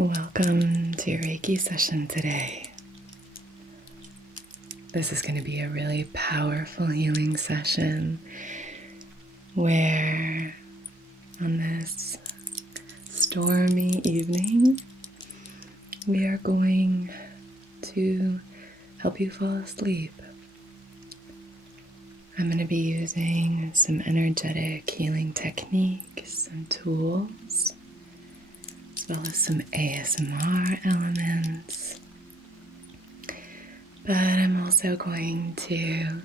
Welcome to your Reiki session today. This is going to be a really powerful healing session where on this stormy evening we are going to help you fall asleep. I'm going to be using some energetic healing techniques and tools, as well as some ASMR elements. But I'm also going to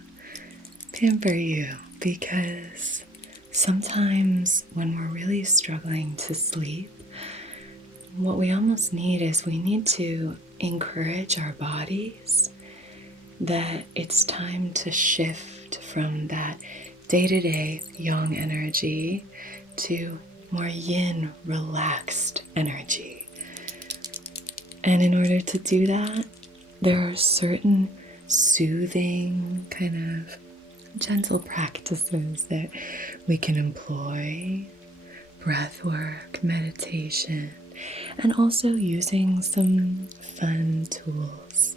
pamper you because sometimes when we're really struggling to sleep, what we almost need is we need to encourage our bodies that it's time to shift from that day-to-day yang energy to more yin, relaxed energy. And in order to do that, there are certain soothing, kind of gentle practices that we can employ. Breath work, meditation, and also using some fun tools.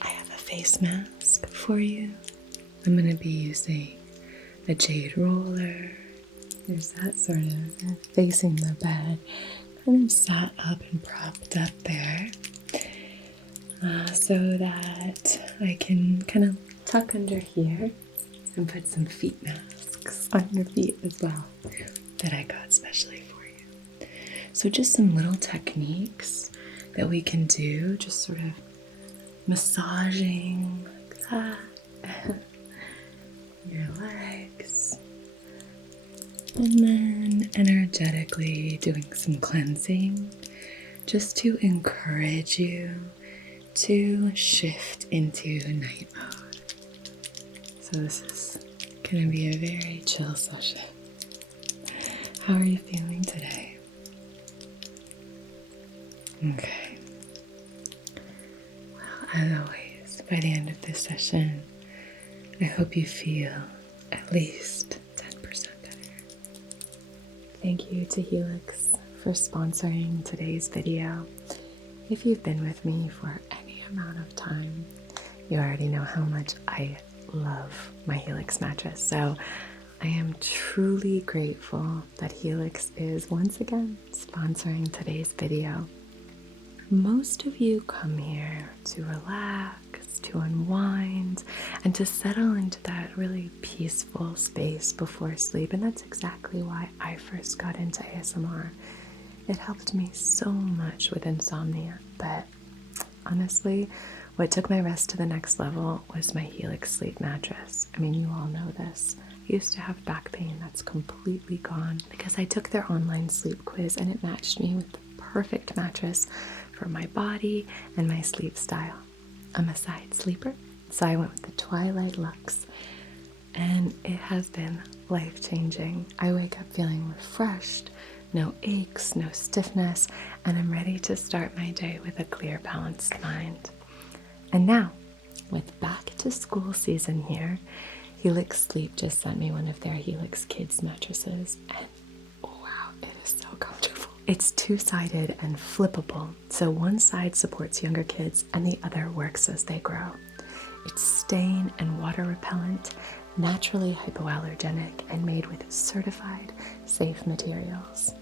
I have a face mask for you. I'm going to be using a jade roller. There's that sort of facing the bed, kind of sat up and propped up there, so that I can kind of tuck under here and put some feet masks on your feet as well that I got specially for you. So just some little techniques that we can do, just sort of massaging like that, your legs, and then energetically doing some cleansing just to encourage you to shift into night mode. So this is going to be a very chill session. How are you feeling today? Okay. Well, as always, by the end of this session, I hope you feel at least 10% better. Thank you to Helix for sponsoring today's video. If you've been with me for any amount of time, you already know how much I love my Helix mattress. So I am truly grateful that Helix is once again sponsoring today's video. Most of you come here to relax, to unwind, and to settle into that really peaceful space before sleep. And that's exactly why I first got into ASMR. It helped me so much with insomnia, but honestly, what took my rest to the next level was my Helix sleep mattress. I mean, you all know this. I used to have back pain that's completely gone because I took their online sleep quiz and it matched me with the perfect mattress for my body and my sleep style. I'm a side sleeper, so I went with the Twilight Luxe, and it has been life-changing. I wake up feeling refreshed, no aches, no stiffness, and I'm ready to start my day with a clear, balanced mind. And now, with back to school season here, Helix Sleep just sent me one of their Helix Kids mattresses, and wow, it is so comfortable. It's two-sided and flippable, so one side supports younger kids and the other works as they grow. It's stain and water repellent, naturally hypoallergenic, and made with certified safe materials.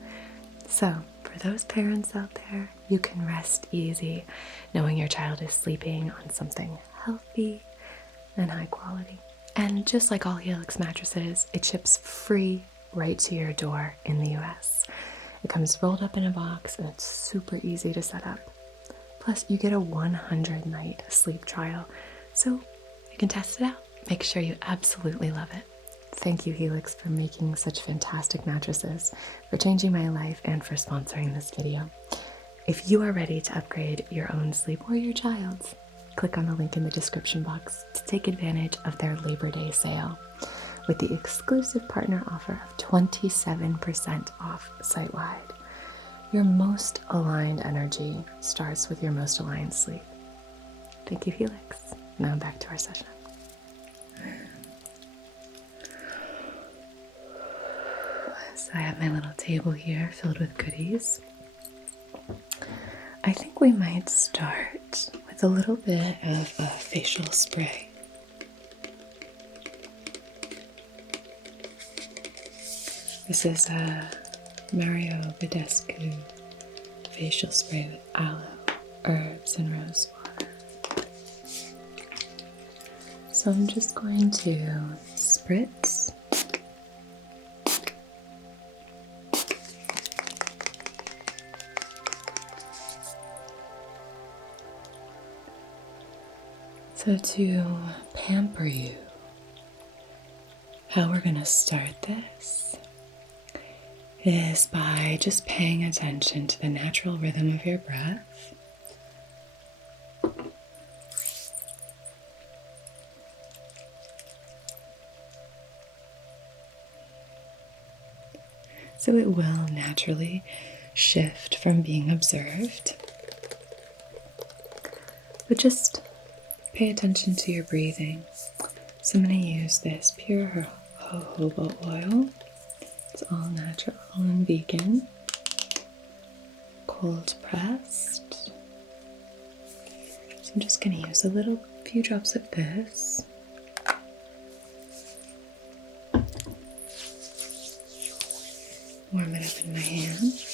So, for those parents out there, you can rest easy knowing your child is sleeping on something healthy and high quality. And just like all Helix mattresses, it ships free right to your door in the US. It comes rolled up in a box and it's super easy to set up. Plus, you get a 100-night sleep trial, so you can test it out. Make sure you absolutely love it. Thank you, Helix, for making such fantastic mattresses, for changing my life, and for sponsoring this video. If you are ready to upgrade your own sleep or your child's, click on the link in the description box to take advantage of their Labor Day sale with the exclusive partner offer of 27% off site-wide. Your most aligned energy starts with your most aligned sleep. Thank you, Helix. Now back to our session. So I have my little table here filled with goodies. I think we might start with a little bit of a facial spray. This is a Mario Badescu facial spray with aloe, herbs, and rose water. So I'm just going to spritz. So to pamper you, how we're going to start this is by just paying attention to the natural rhythm of your breath. So it will naturally shift from being observed, but just pay attention to your breathing. So I'm going to use this pure jojoba oil. It's all natural and vegan, cold pressed. So I'm just going to use a few drops of this. Warm it up in my hands.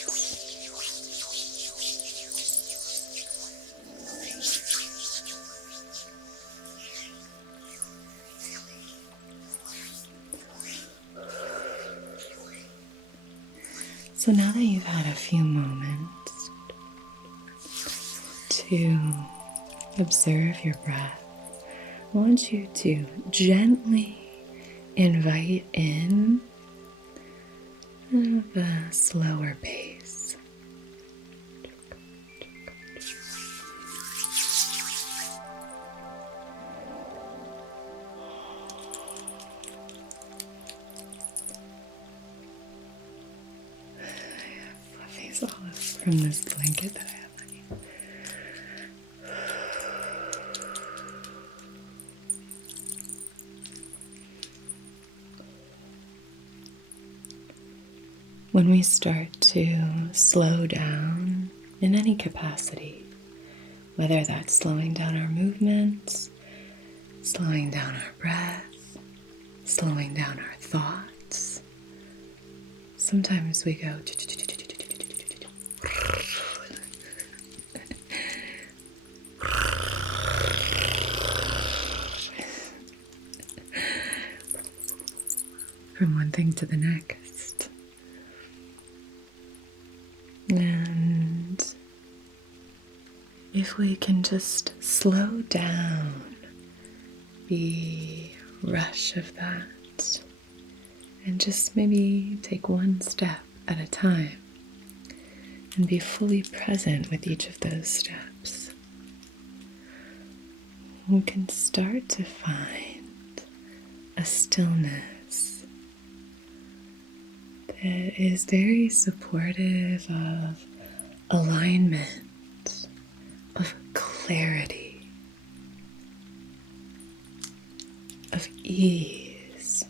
So now that you've had a few moments to observe your breath, I want you to gently invite in a slower pace. Fluffies all up from this blanket that I have on you. When we start to slow down in any capacity, whether that's slowing down our movements, slowing down our breath, slowing down our thoughts, sometimes we go from one thing to the next. And if we can just slow down the rush of that and just maybe take one step at a time and be fully present with each of those steps, we can start to find a stillness that is very supportive of alignment, of clarity, of ease.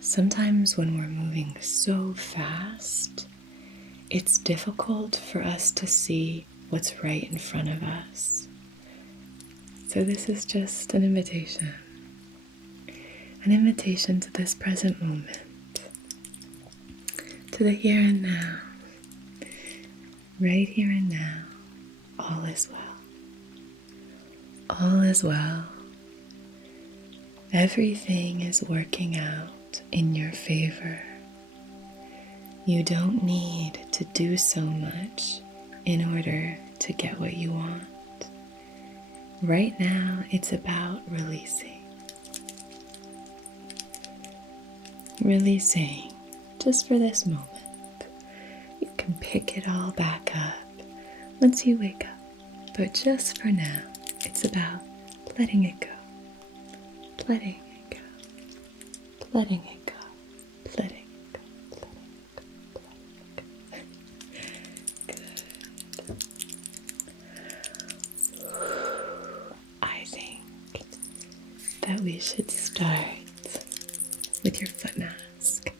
Sometimes when we're moving so fast, it's difficult for us to see what's right in front of us. So this is just an invitation to this present moment, to the here and now. Right here and now, all is well. All is well. Everything is working out in your favor. You don't need to do so much in order to get what you want. Right now, it's about releasing. Releasing just for this moment. You can pick it all back up once you wake up. But just for now, it's about letting it go. Letting it go. Letting it go. Letting it go. Letting it go. Good. I think that we should start with your foot mask.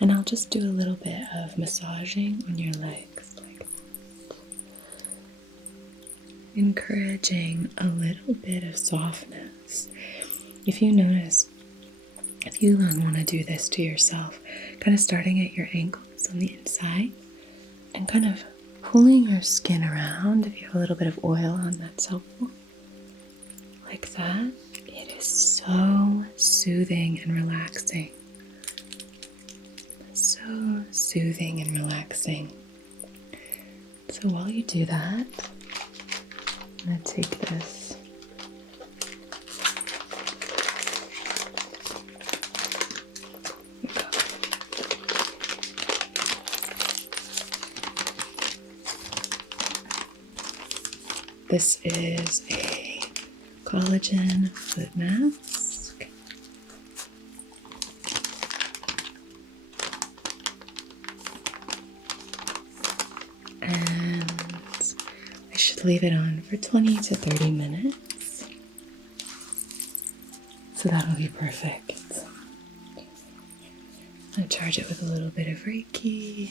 And I'll just do a little bit of massaging on your legs, like encouraging a little bit of softness. If you notice, if you want to do this to yourself, kind of starting at your ankles on the inside and kind of pulling your skin around. If you have a little bit of oil on, that's helpful. Like that. It is so soothing and relaxing. So soothing and relaxing. So while you do that, I'm going to take this. This is a collagen foot mask. And I should leave it on for 20 to 30 minutes. So that'll be perfect. I'll charge it with a little bit of Reiki.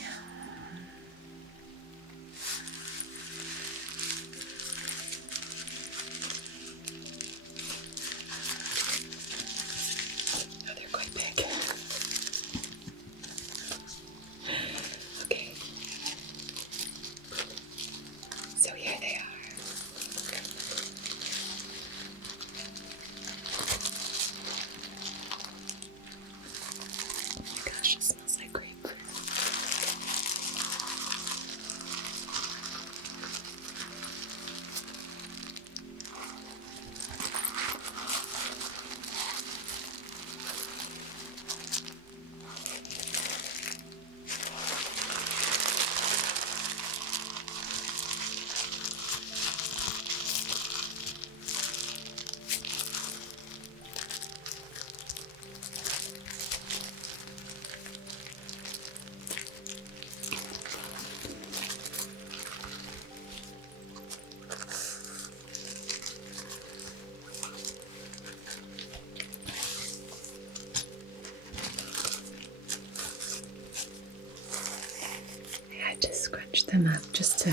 Just scrunch them up just to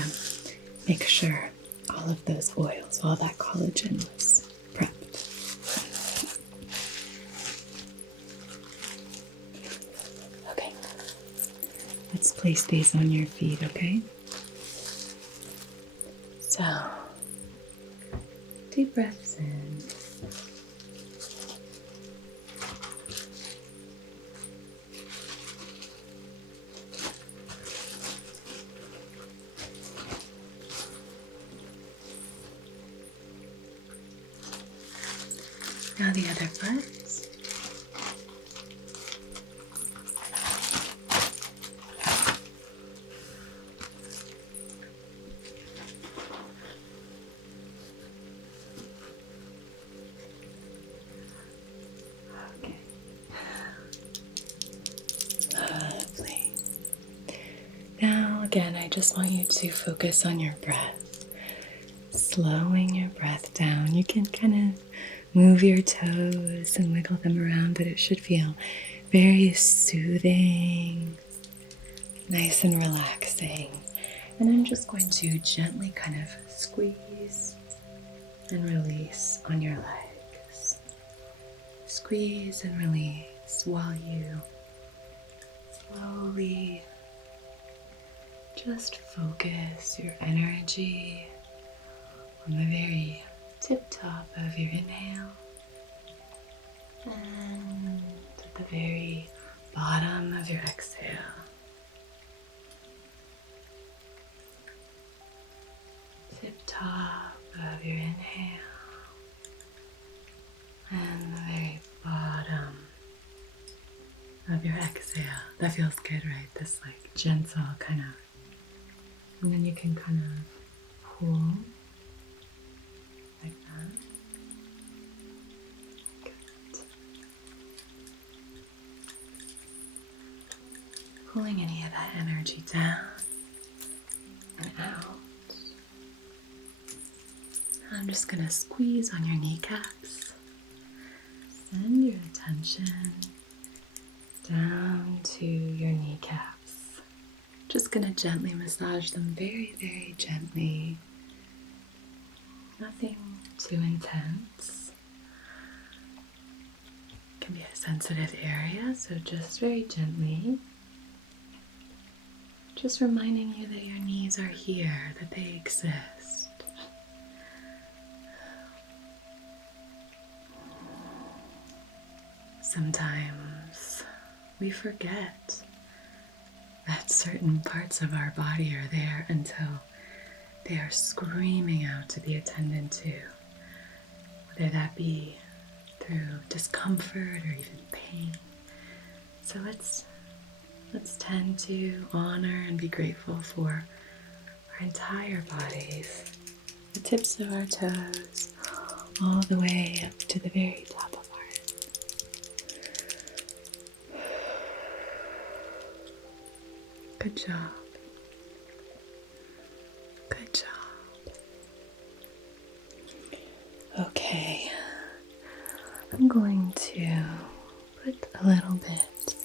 make sure all of those oils, all that collagen was prepped. Okay, let's place these on your feet, okay? So, deep breaths in. Now the other foot. Okay. Lovely. Now again, I just want you to focus on your breath. Slowing your breath down. You can kind of move your toes and wiggle them around, but it should feel very soothing, nice and relaxing. And I'm just going to gently kind of squeeze and release on your legs. Squeeze and release while you slowly just focus your energy on the very tip top of your inhale and at the very bottom of your exhale. Tip top of your inhale and the very bottom of your exhale. That feels good, right? This like gentle kind of, and then you can kind of pull like that. Good. Pulling any of that energy down and out. I'm just going to squeeze on your kneecaps. Send your attention down to your kneecaps. Just going to gently massage them very, very gently. Nothing too intense. It can be a sensitive area, so just very gently. Just reminding you that your knees are here, that they exist. Sometimes we forget that certain parts of our body are there until they are screaming out to be attended to, whether that be through discomfort or even pain. So let's tend to honor and be grateful for our entire bodies, the tips of our toes, all the way up to the very top of our head. Good job. Good job. Okay, I'm going to put a little bit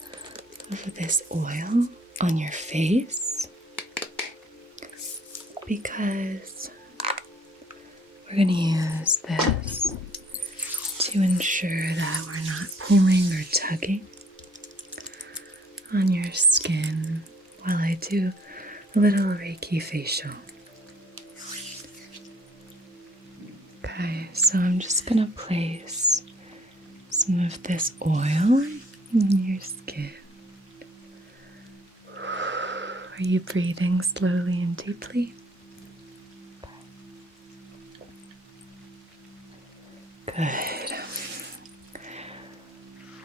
of this oil on your face because we're going to use this to ensure that we're not pulling or tugging on your skin while I do a little Reiki facial. Okay, so I'm just going to place some of this oil on your skin. Are you breathing slowly and deeply? Good.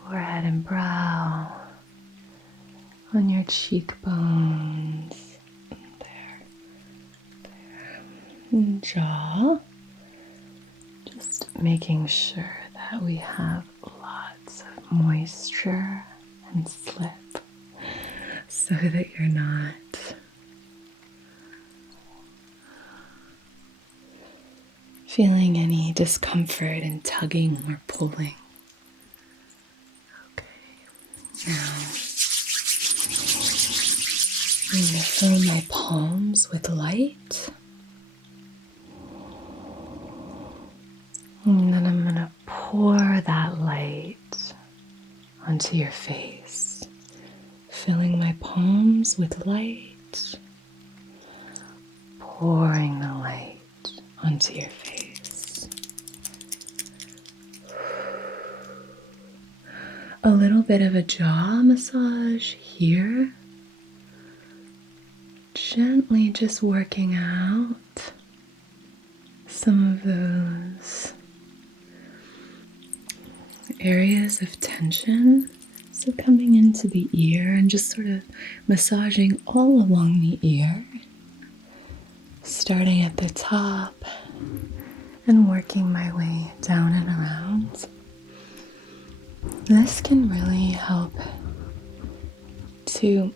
Forehead and brow, on your cheekbones, there, and jaw. Just making sure that we have lots of moisture and slip so that you're not feeling any discomfort and tugging or pulling. Okay, now I'm going to fill my palms with light. And then I'm going to pour that light onto your face, filling my palms with light, pouring the light onto your face. A little bit of a jaw massage here. Gently just working out some of those areas of tension. So coming into the ear and just sort of massaging all along the ear, starting at the top and working my way down and around. This can really help to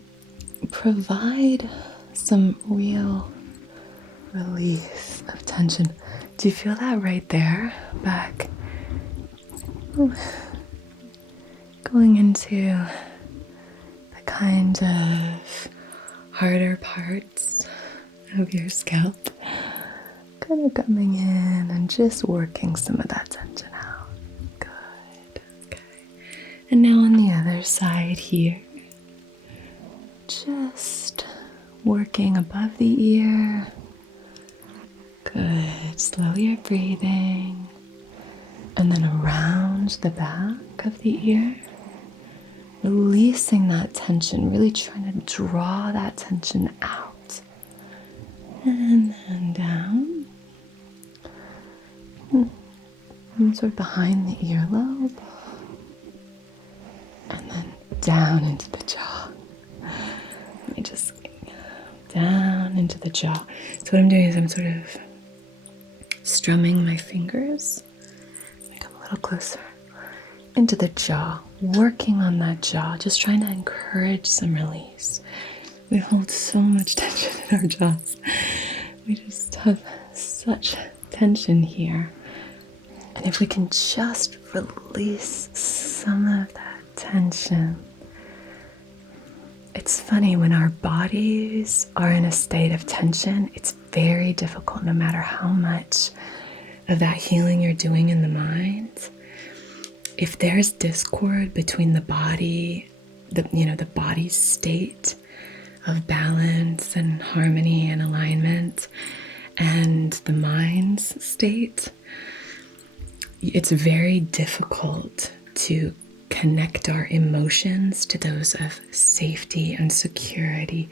provide some real release of tension. Do you feel that right there? Back. Going into the kind of harder parts of your scalp. Kind of coming in and just working some of that tension out. Good. Okay. And now on the other side here. Just working above the ear. Good. Slowly you're breathing. And then around the back of the ear. Releasing that tension. Really trying to draw that tension out. And then down. And sort of behind the earlobe. And then down into the jaw. Let me just down into the jaw. So what I'm doing is I'm sort of strumming my fingers. Come a little closer. Into the jaw. Working on that jaw. Just trying to encourage some release. We hold so much tension in our jaws. We just have such tension here. And if we can just release some of that tension. It's funny, when our bodies are in a state of tension, it's very difficult no matter how much of that healing you're doing in the mind, if there's discord between the body, the body's state of balance and harmony and alignment, and the mind's state, it's very difficult to connect our emotions to those of safety and security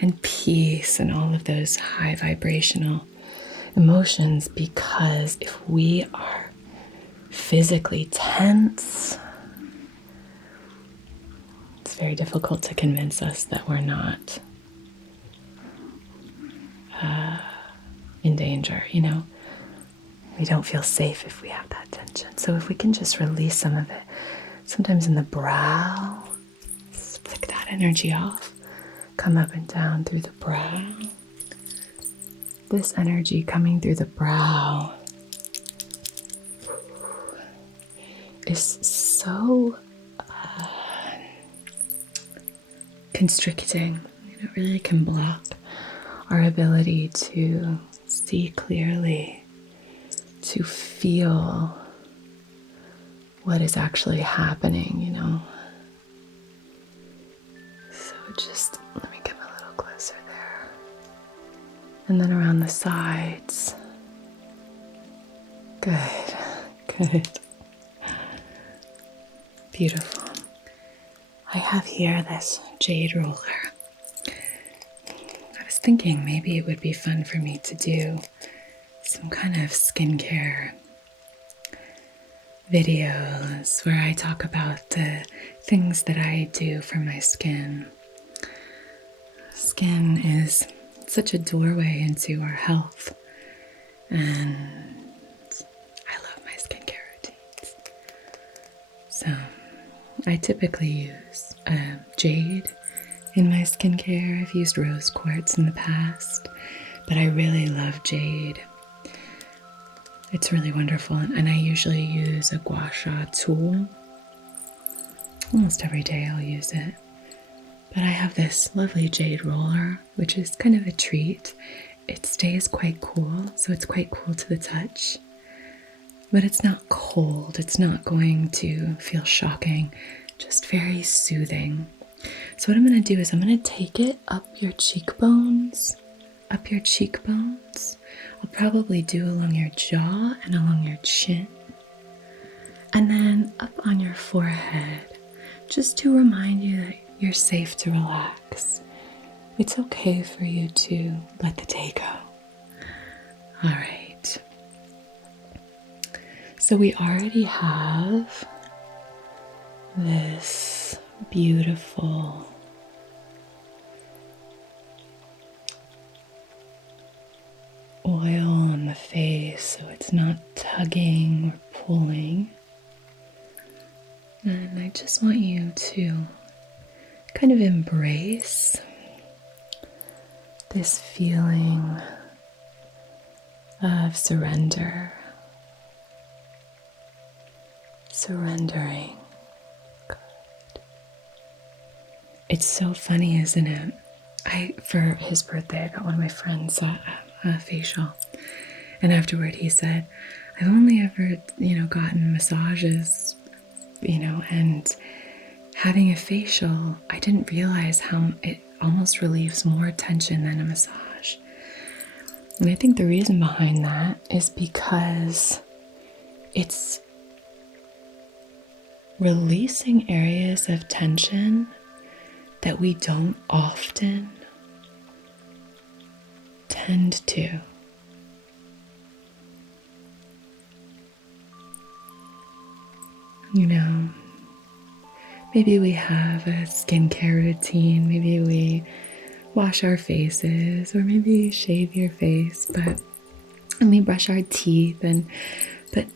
and peace and all of those high vibrational emotions, because if we are physically tense, it's very difficult to convince us that we're not in danger, We don't feel safe if we have that tension. So if we can just release some of it, sometimes in the brow, flick that energy off, come up and down through the brow. This energy coming through the brow is so constricting. It really can block our ability to see clearly, to feel what is actually happening, So just let me get a little closer there. And then around the sides. Good. Beautiful. I have here this jade roller. I was thinking maybe it would be fun for me to do some kind of skincare videos where I talk about the things that I do for my skin. Skin is such a doorway into our health, and I love my skincare routines. So I typically use jade in my skincare. I've used rose quartz in the past, but I really love jade. It's really wonderful, and I usually use a gua sha tool. Almost every day I'll use it. But I have this lovely jade roller, which is kind of a treat. It stays quite cool, so it's quite cool to the touch. But it's not cold, it's not going to feel shocking, just very soothing. So what I'm going to do is I'm going to take it up your cheekbones. I'll probably do along your jaw and along your chin. And then up on your forehead, just to remind you that you're safe to relax. It's okay for you to let the day go. All right. So we already have this beautiful oil on the face, so it's not tugging or pulling. And I just want you to kind of embrace this feeling of surrender. Surrendering. Good. It's so funny, isn't it? For his birthday, I got one of my friends a facial, and afterward he said, I've only ever, gotten massages, and having a facial, I didn't realize how it almost relieves more tension than a massage. And I think the reason behind that is because it's releasing areas of tension that we don't often tend to. Maybe we have a skincare routine, maybe we wash our faces, or maybe shave your face, and we brush our teeth, but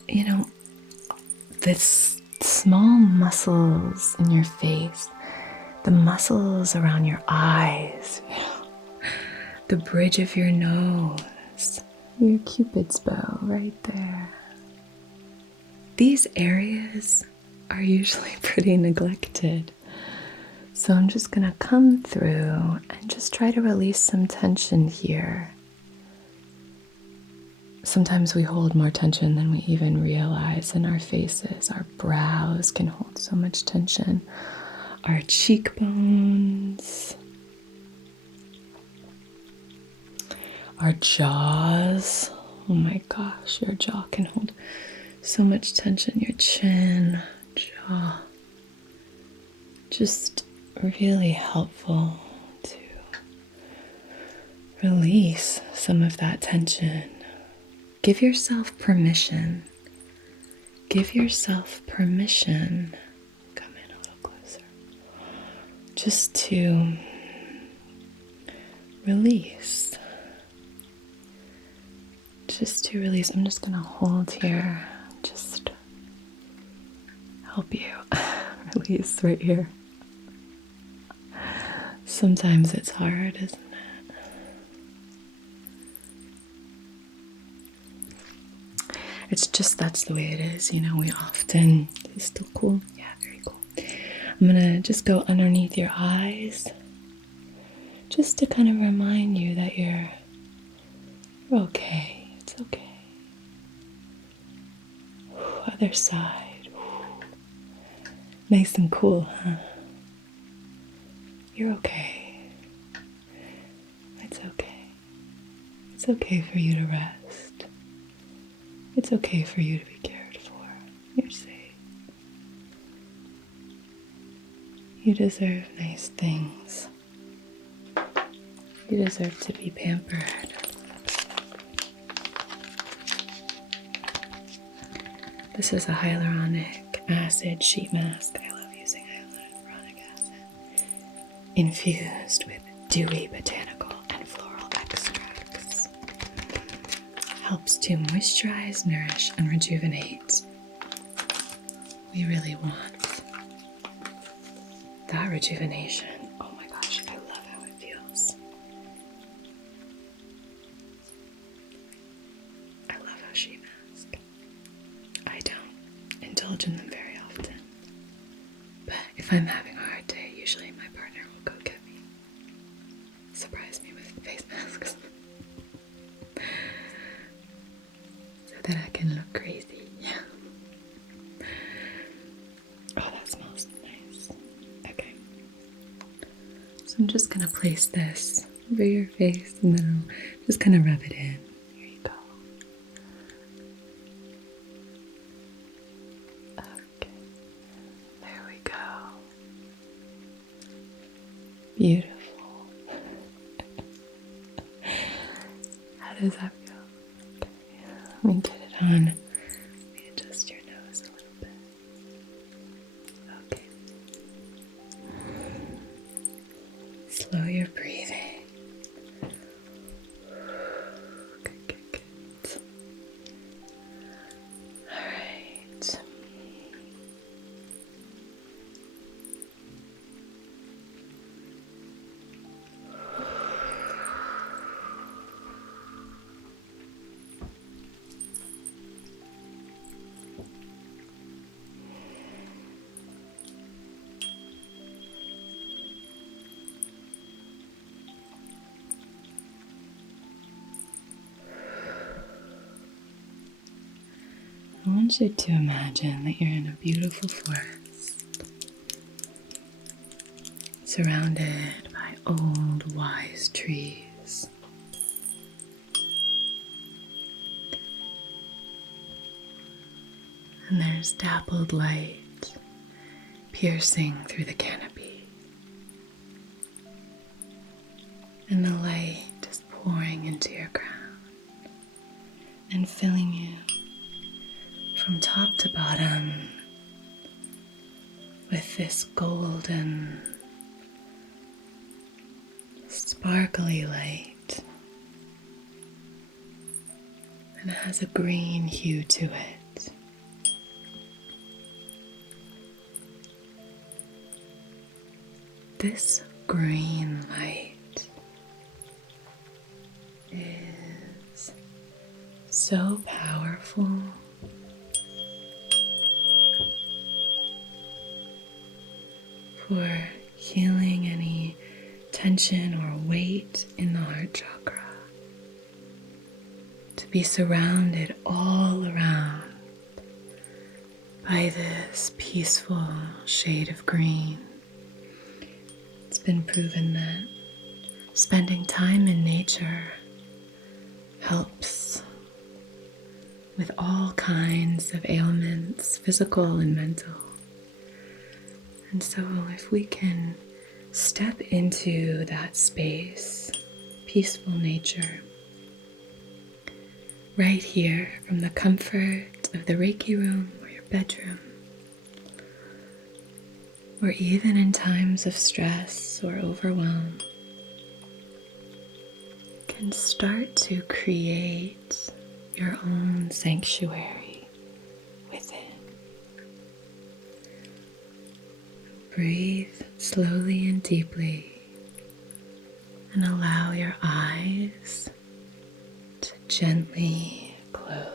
this small muscles in your face, the muscles around your eyes, the bridge of your nose, your Cupid's bow right there. These areas are usually pretty neglected. So I'm just gonna come through and just try to release some tension here. Sometimes we hold more tension than we even realize in our faces. Our brows can hold so much tension. Our cheekbones, our jaws. Oh my gosh, your jaw can hold so much tension. Your chin, jaw. Just really helpful to release some of that tension. Give yourself permission. Give yourself permission. Come in a little closer. Just to release. Just to release. I'm just going to hold here. Just help you release right here. Sometimes it's hard, isn't it? It's just, that's the way it is. You know, we often, it's still cool. Yeah, very cool. I'm gonna just go underneath your eyes, just to kind of remind you that you're okay. It's okay. Other side. Nice and cool, huh? You're okay. It's okay. It's okay for you to rest. It's okay for you to be cared for. You're safe. You deserve nice things. You deserve to be pampered. This is a hyaluronic acid sheet mask. I love using hyaluronic acid. Infused with dewy botanical and floral extracts. Helps to moisturize, nourish, and rejuvenate. We really want that rejuvenation. Oh my gosh, I love how it feels. I love how sheet mask. I don't indulge in them very often. But if I'm having a hard day, usually my partner will go get me. Surprise me with face masks. So that I can look crazy. Oh, that smells nice. Okay. So I'm just going to place this over your face and then I'll just kind of rub it in. Here you go. Okay. There we go. Beautiful. How does that feel? Okay. Let me get it on. Let me adjust your nose a little bit. Okay. Slow your breathing. Good. All right. I want you to imagine that you're in a beautiful forest, surrounded by old, wise trees. And there's dappled light piercing through the canopy. And the light is pouring into your crown and filling you from top to bottom with this golden, sparkly light. And it has a green hue to it. This green light is so powerful. For healing any tension or weight in the heart chakra. to be surrounded all around by this peaceful shade of green. It's been proven that spending time in nature helps with all kinds of ailments, physical and mental. And so if we can step into that space, peaceful nature, right here from the comfort of the Reiki room or your bedroom, or even in times of stress or overwhelm, you can start to create your own sanctuary within. Breathe slowly and deeply and allow your eyes to gently close.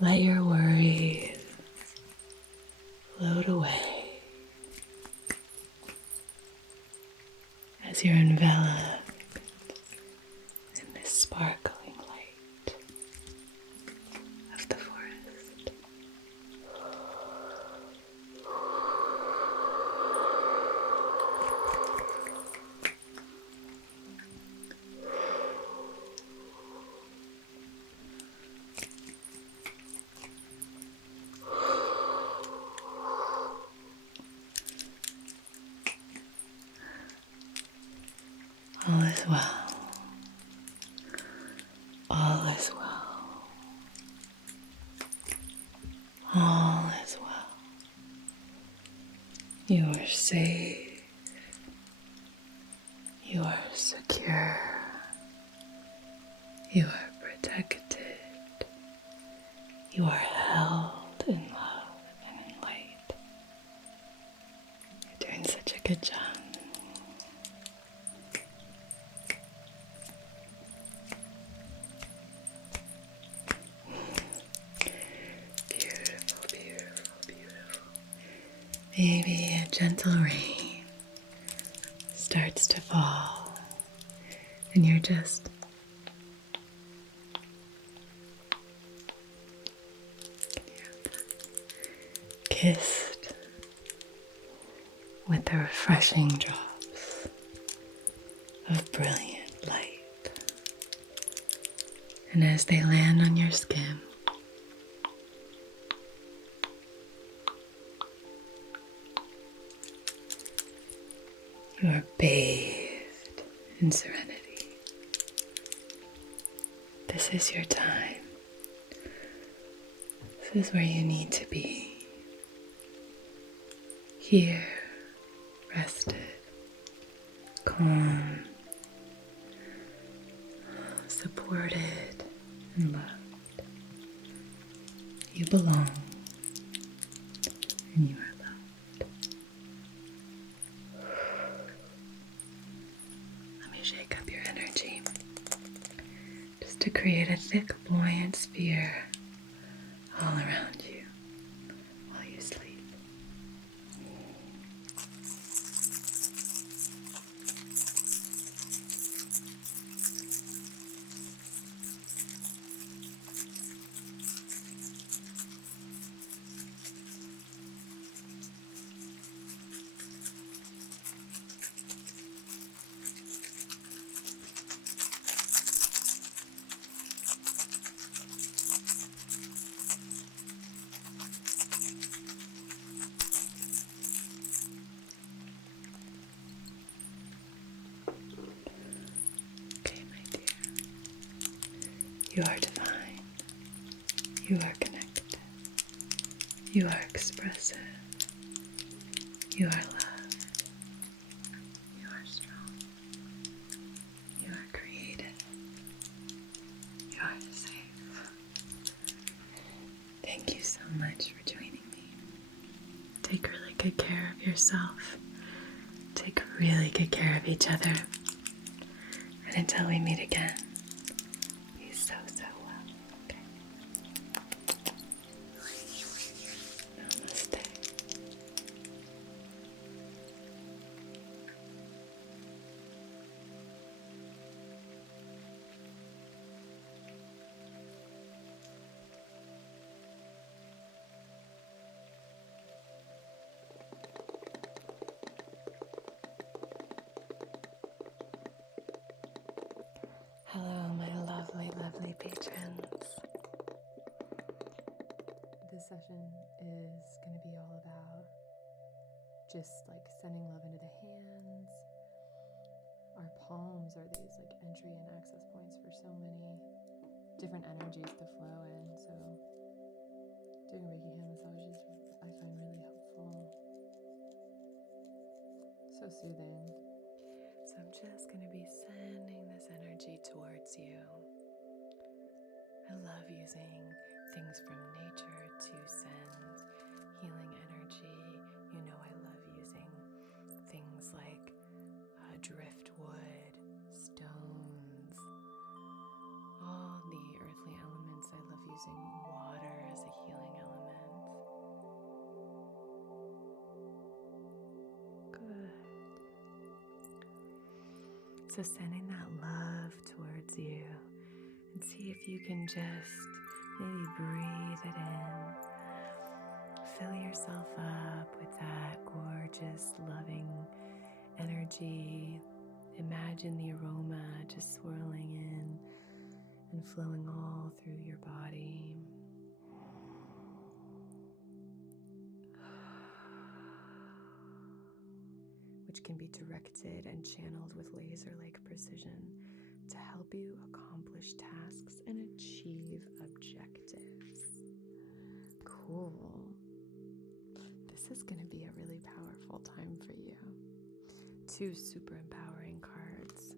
Let your worries float away as you're enveloped in this sparkling light of the forest. All is well. All is well. All is well. You are safe. You are secure. You are protected. You are held in love and in light. You're doing such a good job. Maybe a gentle rain starts to fall and you're just kissed with the refreshing drops of brilliant light. And as they land on your skin, you are bathed in serenity. This is your time. This is where you need to be. Here, rested, calm, supported, and loved. You belong, and you are loved. Let me shake up your energy just to create a thick, buoyant sphere all around you while you sleep. You are divine. You are connected. You are expressive. You are loved. You are strong. You are creative. You are safe. Thank you so much for joining me. Take really good care of yourself. Take really good care of each other. And until we meet again, be so well. Okay. Namaste. Hello, my lovely patrons. This session is going to be all about just like sending love into the hands. Our palms are these like entry and access points for so many different energies to flow in. So doing Reiki hand massages I find really helpful. So soothing. So I'm just going to be sending this energy towards you. I love using things from nature to send healing energy. You know I love using things like driftwood, stones, all the earthly elements. I love using water as a healing element. Good. So sending that love towards you, and see if you can just maybe breathe it in. Fill yourself up with that gorgeous, loving energy. Imagine the aroma just swirling in and flowing all through your body. Which can be directed and channeled with laser-like precision to help you accomplish tasks and achieve objectives. Cool. This is going to be a really powerful time for you. 2 super empowering cards.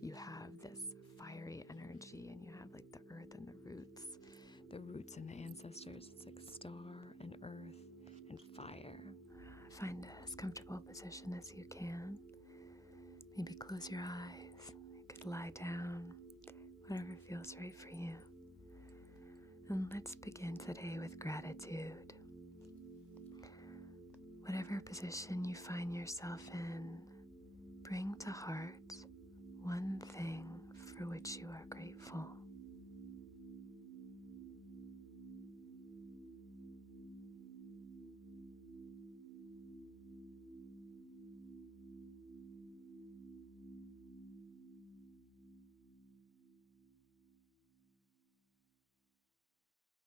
You have this fiery energy, and you have like the earth and the roots and the ancestors. It's like star and earth and fire. Find as comfortable a position as you can. Maybe close your eyes. You could lie down, whatever feels right for you. And let's begin today with gratitude. Whatever position you find yourself in, bring to heart one thing for which you are grateful.